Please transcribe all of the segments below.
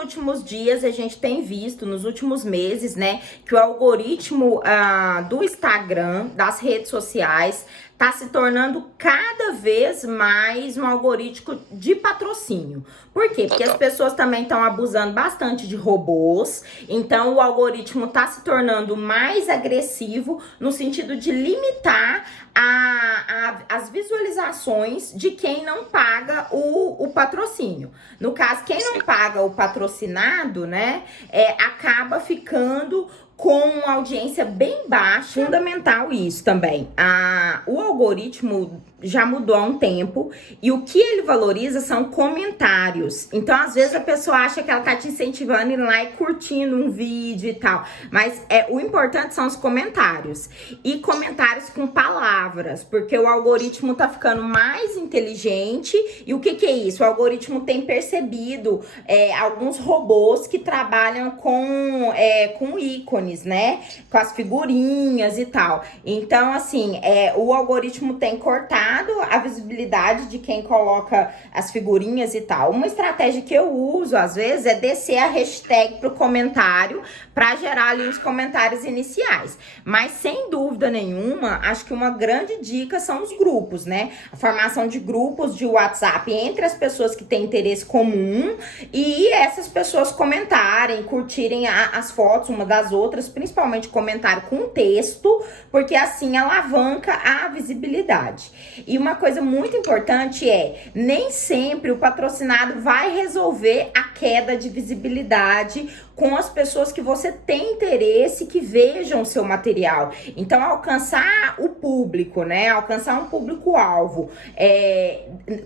últimos dias a gente tem visto, nos últimos meses, né, que o algoritmo do Instagram, das redes sociais, tá se tornando cada vez mais um algoritmo de patrocínio. Por quê? Porque as pessoas também estão abusando bastante de robôs, então o algoritmo tá se tornando mais agressivo no sentido de limitar as visualizações de quem não paga o patrocínio. No caso, quem não paga o patrocinado, né, acaba ficando com uma audiência bem baixa. Fundamental isso também. O algoritmo já mudou há um tempo e o que ele valoriza são comentários. Então, às vezes, a pessoa acha que ela tá te incentivando a ir lá e curtindo um vídeo e tal. Mas o importante são os comentários. E comentários com palavras, porque o algoritmo tá ficando mais inteligente. E o que é isso? O algoritmo tem percebido alguns robôs que trabalham com ícones, né? Com as figurinhas e tal. Então, assim, o algoritmo tem cortado a visibilidade de quem coloca as figurinhas e tal. Uma estratégia que eu uso, às vezes, é descer a hashtag pro comentário para gerar ali os comentários iniciais. Mas, sem dúvida nenhuma, acho que uma grande dica são os grupos, né? A formação de grupos de WhatsApp entre as pessoas que têm interesse comum e essas pessoas comentarem, curtirem as fotos uma das outras, principalmente comentário com texto, porque assim alavanca a visibilidade. E uma coisa muito importante nem sempre o patrocinado vai resolver a queda de visibilidade com as pessoas que você tem interesse que vejam o seu material. Então, alcançar o público, né? Alcançar um público-alvo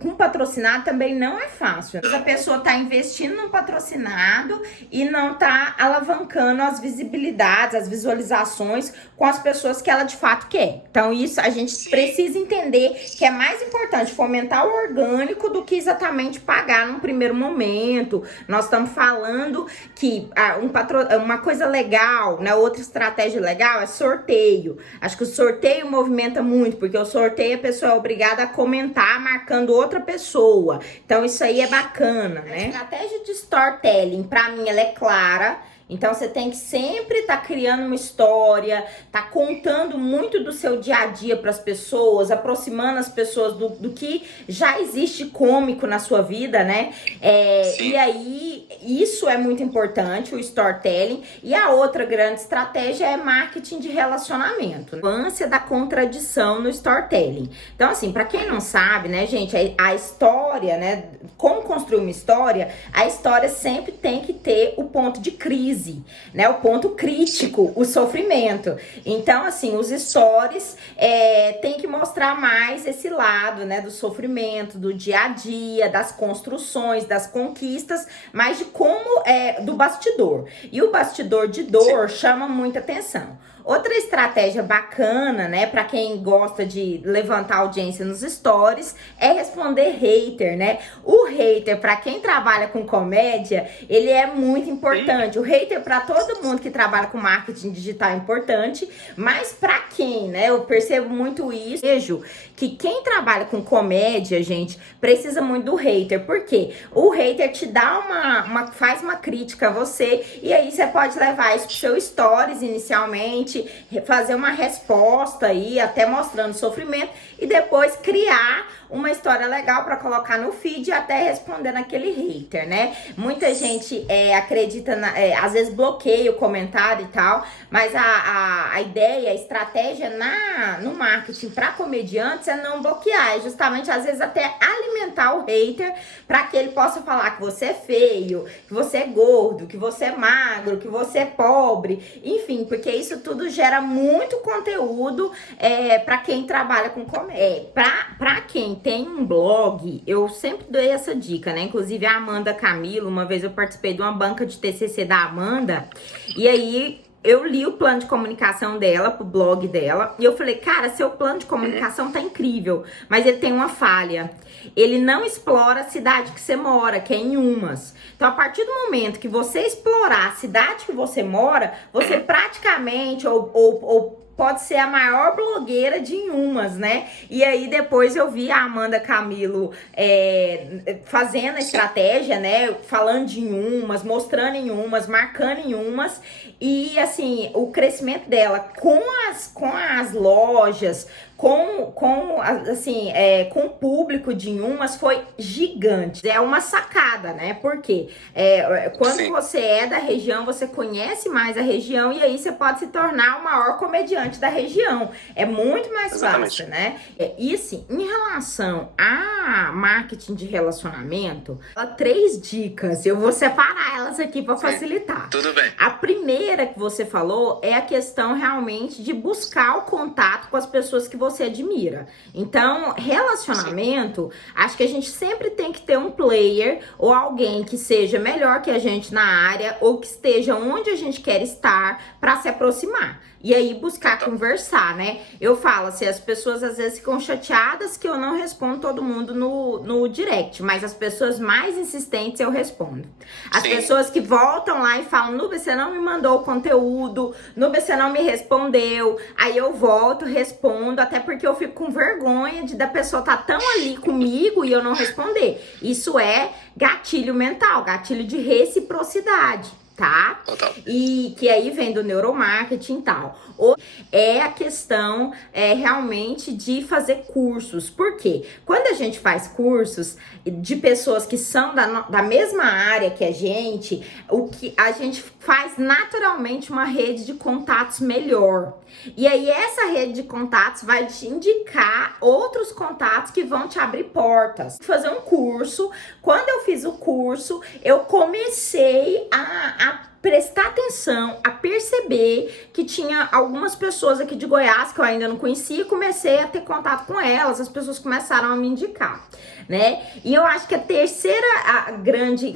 com patrocinado também não é fácil. A pessoa tá investindo no patrocinado e não tá alavancando as visibilidades, as visualizações com as pessoas que ela de fato quer. Então, isso a gente precisa entender que é mais importante fomentar o orgânico do que exatamente pagar num primeiro momento. Nós estamos falando que uma coisa legal, né? Outra estratégia legal é sorteio. Acho que o sorteio movimenta muito, porque o sorteio a pessoa é obrigada a comentar marcando outra pessoa. Então isso aí é bacana, né? A estratégia de storytelling, pra mim, ela é clara. Então, você tem que sempre estar criando uma história, tá contando muito do seu dia a dia para as pessoas, aproximando as pessoas do que já existe cômico na sua vida, né? E aí, isso é muito importante, o storytelling. E a outra grande estratégia é marketing de relacionamento. A ânsia da contradição no storytelling. Então, assim, para quem não sabe, né, gente, a história, né, como construir uma história, a história sempre tem que ter o ponto de crise, né? O ponto crítico, o sofrimento. Então, assim, os stories tem que mostrar mais esse lado, né? Do sofrimento, do dia a dia, das construções, das conquistas, mas de como do bastidor. E o bastidor de dor chama muita atenção. Outra estratégia bacana, né, para quem gosta de levantar audiência nos stories, é responder hater, né? O hater, para quem trabalha com comédia, ele é muito importante. O hater para todo mundo que trabalha com marketing digital é importante, mas para quem, né, eu percebo muito isso, vejo que quem trabalha com comédia, gente, precisa muito do hater. Por quê? O hater te dá faz uma crítica a você e aí você pode levar isso pro seu stories inicialmente, fazer uma resposta aí, até mostrando sofrimento, e depois criar uma história legal para colocar no feed e até responder naquele hater, né? Muita gente acredita, às vezes bloqueia o comentário e tal, mas a ideia, a estratégia no marketing para comediantes é não bloquear, é justamente às vezes até alimentar o hater para que ele possa falar que você é feio, que você é gordo, que você é magro, que você é pobre, enfim, porque isso tudo gera muito conteúdo para quem trabalha com comédia. Para quem tem um blog, eu sempre dou essa dica, né? Inclusive a Amanda Camilo, uma vez eu participei de uma banca de TCC da Amanda, e aí eu li o plano de comunicação dela, pro blog dela, e eu falei, cara, seu plano de comunicação tá incrível, mas ele tem uma falha. Ele não explora a cidade que você mora, que é em Umas. Então, a partir do momento que você explorar a cidade que você mora, você praticamente, ou pode ser a maior blogueira de Inhumas, né? E aí depois eu vi a Amanda Camilo fazendo a estratégia, né? Falando de Inhumas, mostrando Inhumas, marcando Inhumas. E assim, o crescimento dela com as lojas, com o público de Inhumas foi gigante. É uma sacada, né? Porque quando você é da região, você conhece mais a região e aí você pode se tornar o maior comediante da região. É muito mais fácil, né? E assim, em relação a marketing de relacionamento, 3 dicas. Eu vou separar elas aqui para facilitar. Tudo bem. A primeira que você falou é a questão realmente de buscar o contato com as pessoas que você admira. Então, relacionamento, acho que a gente sempre tem que ter um player ou alguém que seja melhor que a gente na área ou que esteja onde a gente quer estar para se aproximar. E aí buscar conversar, né? Eu falo assim, as pessoas às vezes ficam chateadas que eu não respondo todo mundo no direct, mas as pessoas mais insistentes eu respondo. As pessoas que voltam lá e falam, Nubia, você não me mandou o conteúdo, Nubia, você não me respondeu. Aí eu volto, respondo, até porque eu fico com vergonha da pessoa estar tão ali comigo e eu não responder. Isso é gatilho mental, gatilho de reciprocidade. Tá? Total. E que aí vem do neuromarketing e tal. É a questão realmente de fazer cursos. Por quê? Quando a gente faz cursos de pessoas que são da mesma área que a gente, o que a gente faz naturalmente uma rede de contatos melhor. E aí essa rede de contatos vai te indicar outros contatos que vão te abrir portas. Fazer um curso. Quando eu fiz o curso, eu comecei a prestar atenção, a perceber que tinha algumas pessoas aqui de Goiás que eu ainda não conhecia e comecei a ter contato com elas, as pessoas começaram a me indicar, né? E eu acho que a terceira grande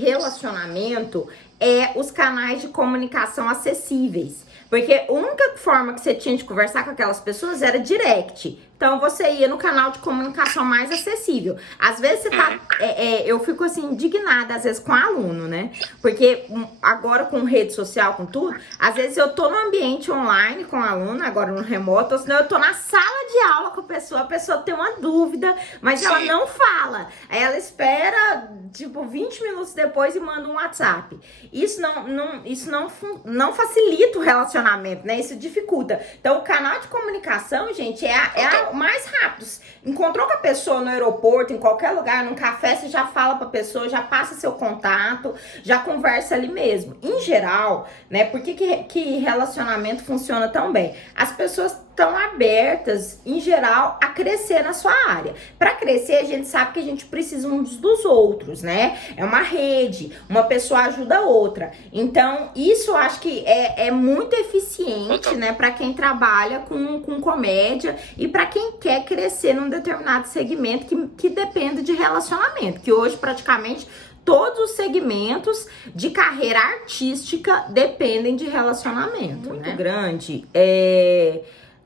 relacionamento é os canais de comunicação acessíveis. Porque a única forma que você tinha de conversar com aquelas pessoas era direct. Então, você ia no canal de comunicação mais acessível. Às vezes, você tá... eu fico, assim, indignada, às vezes, com aluno, né? Porque agora, com rede social, com tudo, às vezes eu tô no ambiente online com o aluno, agora no remoto, ou senão eu tô na sala de aula com a pessoa tem uma dúvida, mas ela não fala. Aí ela espera, tipo, 20 minutos depois e manda um WhatsApp. Isso não facilita o relacionamento, né? Isso dificulta. Então, o canal de comunicação, gente, é o mais rápido. Encontrou com a pessoa no aeroporto, em qualquer lugar, num café, você já fala pra pessoa, já passa seu contato, já conversa ali mesmo. Em geral, né? Por que relacionamento funciona tão bem? As pessoas estão abertas, em geral, a crescer na sua área. Para crescer, a gente sabe que a gente precisa uns dos outros, né? É uma rede, uma pessoa ajuda a outra. Então, isso eu acho que é muito eficiente, né? Para quem trabalha com comédia e para quem quer crescer num determinado segmento que depende de relacionamento, que hoje praticamente todos os segmentos de carreira artística dependem de relacionamento, muito, né? Grande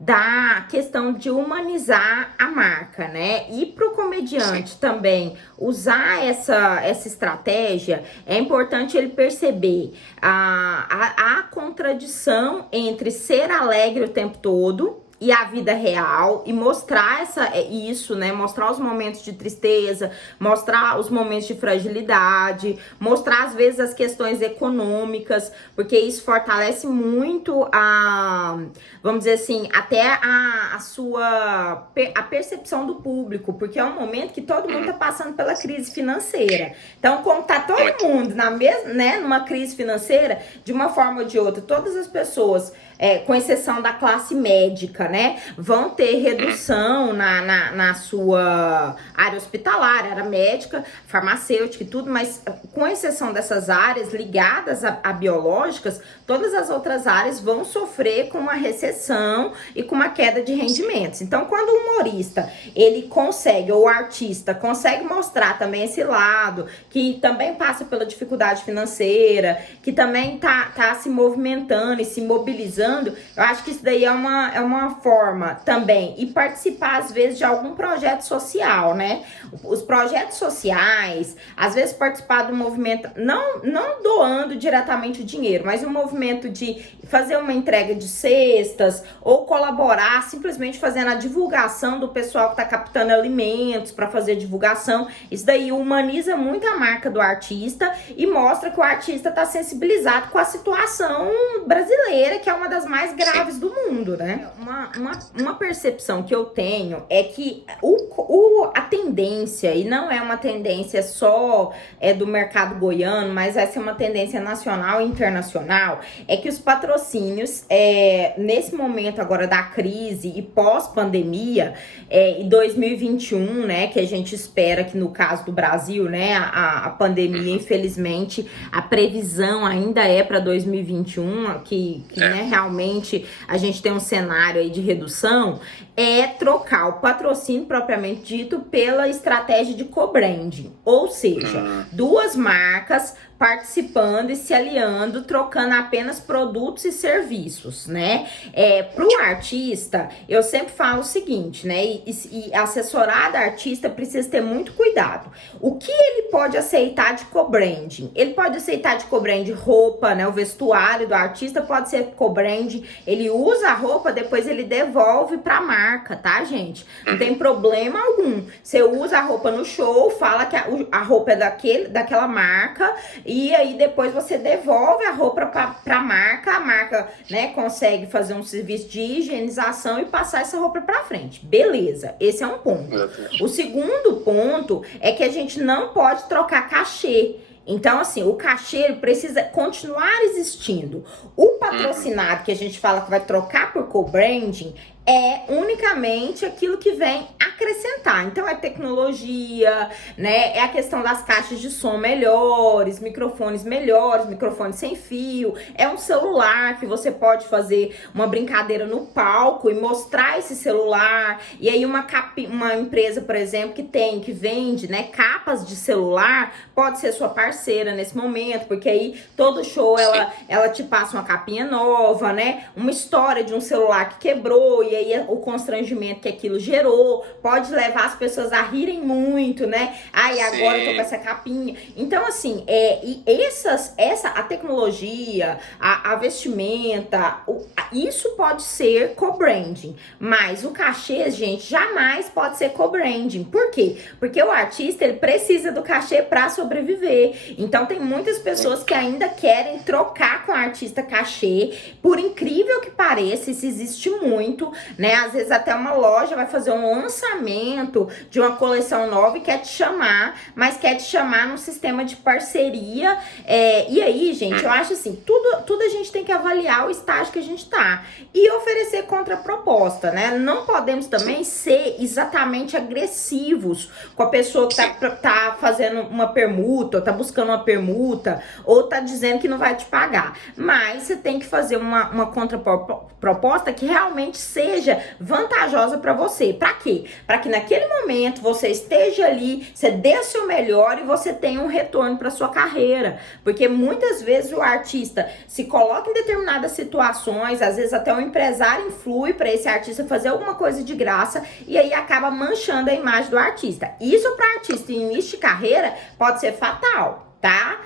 da questão de humanizar a marca, né? E pro comediante também usar essa estratégia, é importante ele perceber a contradição entre ser alegre o tempo todo e a vida real, e mostrar isso, né? Mostrar os momentos de tristeza, mostrar os momentos de fragilidade, mostrar às vezes as questões econômicas, porque isso fortalece muito vamos dizer assim, até a percepção do público, porque é um momento que todo mundo tá passando pela crise financeira. Então, como tá todo mundo numa crise financeira, de uma forma ou de outra, todas as pessoas, com exceção da classe médica, né, vão ter redução na sua área hospitalar, área médica, farmacêutica e tudo, mas com exceção dessas áreas ligadas a biológicas, todas as outras áreas vão sofrer com uma recessão e com uma queda de rendimentos. Então, quando o humorista, ele consegue, ou o artista, consegue mostrar também esse lado, que também passa pela dificuldade financeira, que também tá se movimentando e se mobilizando utilizando, eu acho que isso daí é uma forma também. E participar, às vezes, de algum projeto social, né? Os projetos sociais, às vezes participar do movimento, não doando diretamente o dinheiro, mas o movimento de fazer uma entrega de cestas ou colaborar, simplesmente fazendo a divulgação do pessoal que está captando alimentos para fazer divulgação. Isso daí humaniza muito a marca do artista e mostra que o artista está sensibilizado com a situação brasileira, que é uma das mais graves do mundo, né? Uma percepção que eu tenho é que a tendência, e não é uma tendência só do mercado goiano, mas vai ser uma tendência nacional e internacional, é que os patrocínios, nesse momento agora da crise e pós-pandemia, em 2021, né, que a gente espera que no caso do Brasil, né, a pandemia, infelizmente, a previsão ainda é para 2021, que né, realmente a gente tem um cenário aí de redução, é trocar o patrocínio propriamente dito pela estratégia de co-branding, ou seja, duas marcas participando e se aliando, trocando apenas produtos e serviços, né? Pro artista, eu sempre falo o seguinte, né? E assessorar da artista precisa ter muito cuidado. O que ele pode aceitar de co-branding? Ele pode aceitar de co-branding roupa, né? O vestuário do artista pode ser co-branding. Ele usa a roupa, depois ele devolve pra marca, tá, gente? Não tem problema algum. Você usa a roupa no show, fala que a roupa é daquela marca, e aí depois você devolve a roupa pra marca, a marca, né, consegue fazer um serviço de higienização e passar essa roupa pra frente. Beleza, esse é um ponto. O segundo ponto é que a gente não pode trocar cachê. Então, assim, o cachê precisa continuar existindo. O patrocinado que a gente fala que vai trocar por co-branding é unicamente aquilo que vem acrescentar. Então, é tecnologia, né? É a questão das caixas de som melhores, microfones sem fio. É um celular que você pode fazer uma brincadeira no palco e mostrar esse celular. E aí, uma empresa, por exemplo, que vende, né, capas de celular, pode ser sua parceira nesse momento, porque aí todo show ela te passa uma capinha nova, né? Uma história de um celular que quebrou, e aí o constrangimento que aquilo gerou pode levar as pessoas a rirem muito, né? Ai, agora eu tô com essa capinha. Então, assim, a tecnologia, a vestimenta, isso pode ser co-branding, mas o cachê, gente, jamais pode ser co-branding. Por quê? Porque o artista, ele precisa do cachê pra sobreviver. Então, tem muitas pessoas que ainda querem trocar com o artista cachê, por incrível que pareça, isso existe muito, né? Às vezes até uma loja vai fazer um lançamento de uma coleção nova e quer te chamar, mas quer te chamar num sistema de parceria. E aí, gente, eu acho assim, tudo a gente tem que avaliar o estágio que a gente tá e oferecer contraproposta, né? Não podemos também ser exatamente agressivos com a pessoa que tá fazendo uma permuta, ou tá buscando uma permuta, ou tá dizendo que não vai te pagar. Mas você tem que fazer uma contraproposta que realmente seja vantajosa para você. Para quê? Para que naquele momento você esteja ali, você dê o seu melhor e você tenha um retorno para sua carreira. Porque muitas vezes o artista se coloca em determinadas situações, às vezes até o empresário influi para esse artista fazer alguma coisa de graça e aí acaba manchando a imagem do artista. Isso para artista em início de carreira pode ser fatal. Tá?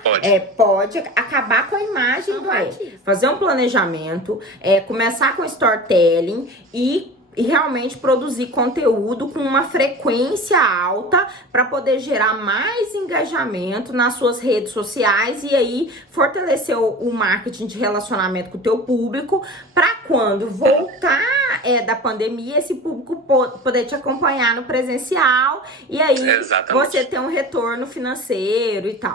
Pode acabar com a imagem do artista. Fazer um planejamento, começar com storytelling e realmente produzir conteúdo com uma frequência alta para poder gerar mais engajamento nas suas redes sociais e aí fortalecer o marketing de relacionamento com o teu público para quando voltar da pandemia, esse público poder te acompanhar no presencial e aí você ter um retorno financeiro e tal.